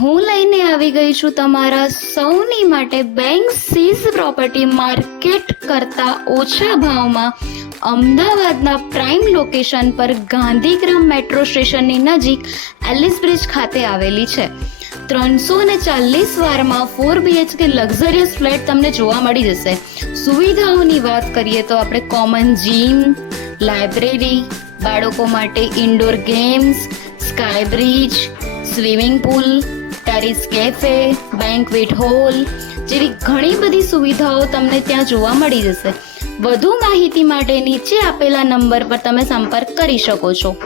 હું લઈને આવી ગઈ છું તમારા સૌની માટે બેંક સીઝ પ્રોપર્ટી માર્કેટ કરતાં ઓછા ભાવમાં અમદાવાદના પ્રાઇમ લોકેશન પર ગાંધીગ્રામ મેટ્રો સ્ટેશનની નજીક એલિસ બ્રિજ ખાતે આવેલી છે. 340 વારમાં 4 BHK લક્ઝરિયસ ફ્લેટ તમને જોવા મળી જશે. સુવિધાઓની વાત કરીએ તો આપણે કોમન જીમ, લાઇબ્રેરી, બાળકો માટે indoor games, sky bridge, swimming pool, terrace cafe, banquet hall જેવી ઘણી બધી સુવિધાઓ તમને ત્યાં જોવા મળી જશે. વધુ માહિતી માટે નીચે આપેલા નંબર પર તમે સંપર્ક કરી શકો છો.